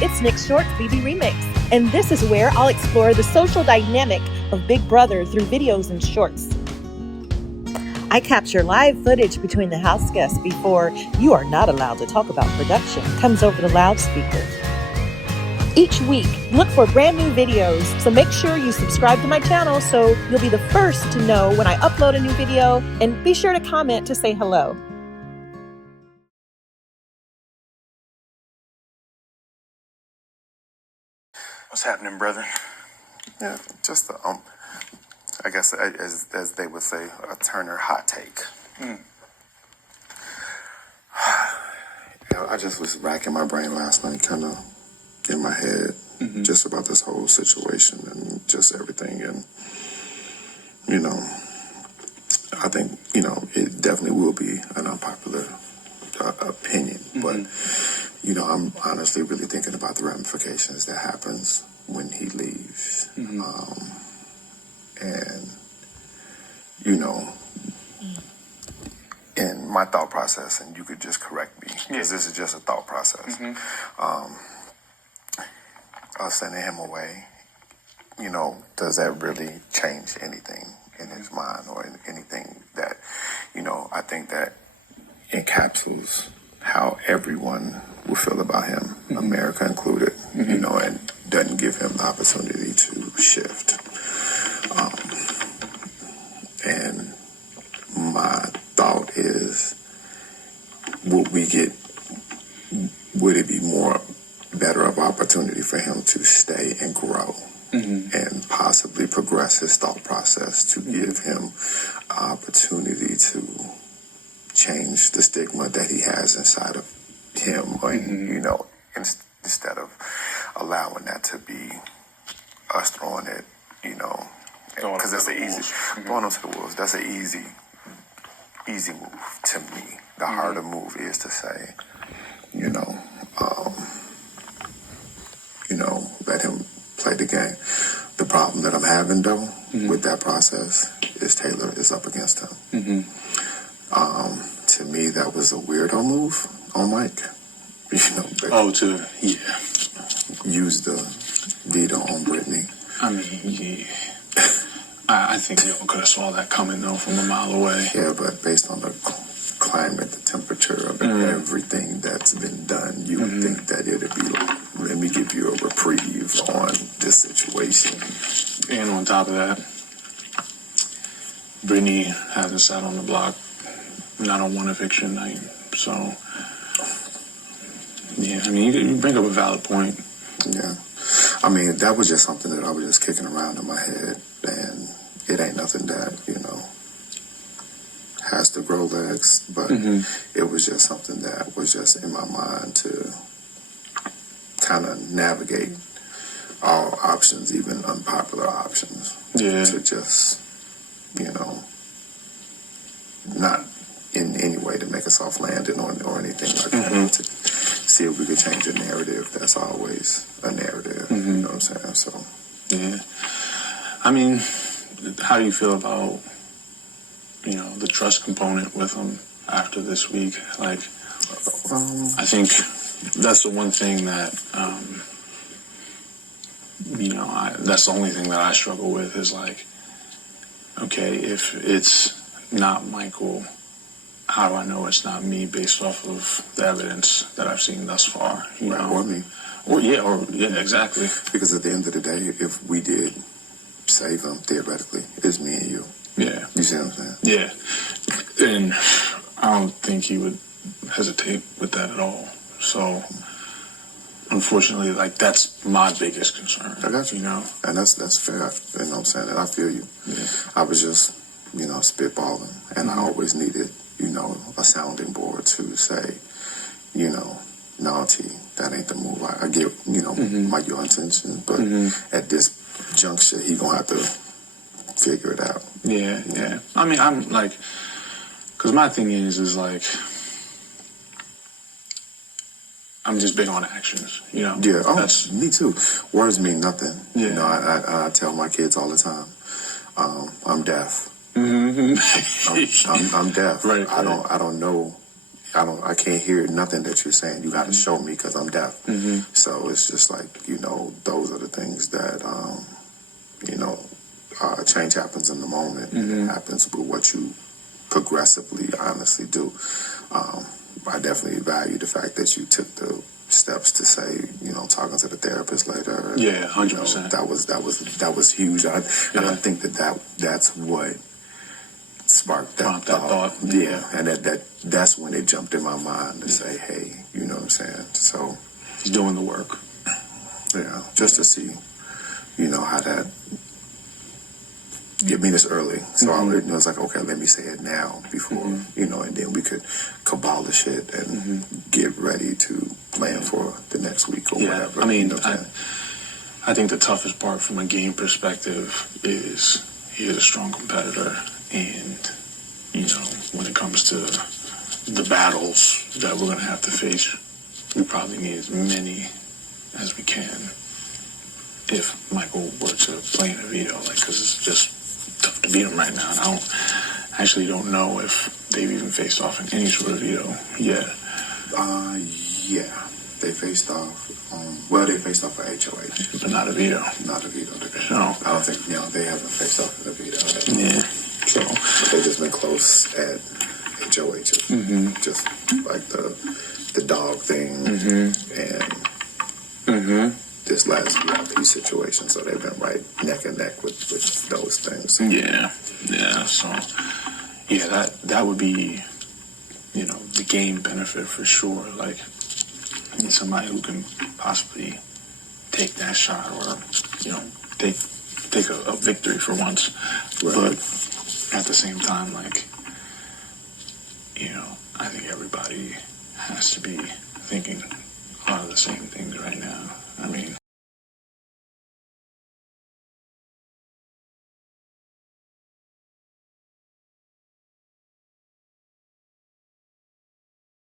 it's Nick Short's BB Remix, and this is where I'll explore the social dynamic of Big Brother through videos and shorts. I capture live footage between the house guests before "You Are Not Allowed to Talk About Production" comes over the loudspeaker. Each week, look for brand new videos, so make sure you subscribe to my channel so you'll be the first to know when I upload a new video, and be sure to comment to say hello. What's happening, brother? Yeah, just I guess as they would say, a Turner hot take. I just was racking my brain last night, kind of in my head, just about this whole situation and just everything. And, I think, it definitely will be an unpopular opinion. But, I'm honestly really thinking about the ramifications that happens when he leaves. In my thought process, and you could just correct me, because this is just a thought process. Us sending him away, does that really change anything in his mind or anything that, I think that encapsulates how everyone will feel about him, America included, and doesn't give him the opportunity to shift. And my thought is, would it be better of opportunity for him to stay and grow and possibly progress his thought process to give him opportunity to change the stigma that he has inside of him, or, instead of allowing that to be us throwing it, because that's throwing them to the wolves. That's an easy move to me. The harder move is to say, let him play the game. The problem that I'm having, though, with that process is Taylor is up against him. To me, that was a weirdo move on Mike. Use the veto on Brittany. I mean, I think you could have saw that coming, though, from a mile away. Yeah, but based on the climate, the temperature of everything that's been done, you would think that it'd be like, let me give you a reprieve on this situation. And on top of that, Brittany hasn't sat on the block, not on one eviction night. So, yeah, I mean, you bring up a valid point. Yeah. I mean, that was just something that I was just kicking around in my head, and it ain't nothing that, has to grow legs, but it was just something that was just in my mind to kind of navigate all options, even unpopular options. Yeah. To just, not in any way to make a soft landing or anything like that. To see if we could change a narrative. That's always a narrative. You know what I'm saying? So. Yeah. I mean, how do you feel about, the trust component with him after this week? Like, I think that's the one thing that, that's the only thing that I struggle with is like, okay, if it's not Michael, how do I know it's not me based off of the evidence that I've seen thus far? Or me. Yeah, exactly. Because at the end of the day, if we did save him, theoretically, it's me and you. Yeah. You see what I'm saying? Yeah. And I don't think he would hesitate with that at all. So, unfortunately, like, that's my biggest concern. I got you. And that's fair. You know what I'm saying? And I feel you. Yeah. I was just, spitballing. And I always needed, a sounding board to say, no, T, that ain't the move. I get, your intentions. But at this juncture, he gonna have to figure it out. Yeah. I mean, I'm like, because my thing is like, I'm just big on actions, Yeah, me too. Words mean nothing. Yeah. I tell my kids all the time, I'm deaf. I'm deaf. Right. I don't know I can't hear nothing that you're saying. You got to show me because I'm deaf. So it's just like, those are the things that, change happens in the moment. It happens with what you progressively, honestly do. I definitely value the fact that you took the steps to say, talking to the therapist later. Yeah, 100%. That was huge. And I think that's what sparked that thought. Yeah, and that's when it jumped in my mind to say, hey, you know what I'm saying? So he's doing the work. Yeah, just to see, how that. I mean, it's early, so I was like, okay, let me say it now before, and then we could cabalish it and get ready to plan for the next week or whatever. I mean, I think the toughest part from a game perspective is he is a strong competitor, and when it comes to the battles that we're going to have to face, we probably need as many as we can if Michael were to play in a veto, because it's just tough to beat him right now. And I don't know if they've even faced off in any sort of veto yet. Yeah, they faced off. They faced off for HOH, but not a veto. Not a veto. No, I don't think they haven't faced off in a veto. Yeah. So but they've just been close at HOH, just like the dog thing and this last VIP situation. So they've been right neck and neck with those things. Yeah. So that would be the game benefit for sure. Like, somebody who can possibly take that shot or take a victory for once, right. But at the same time, like, I think everybody has to be thinking a lot of the same things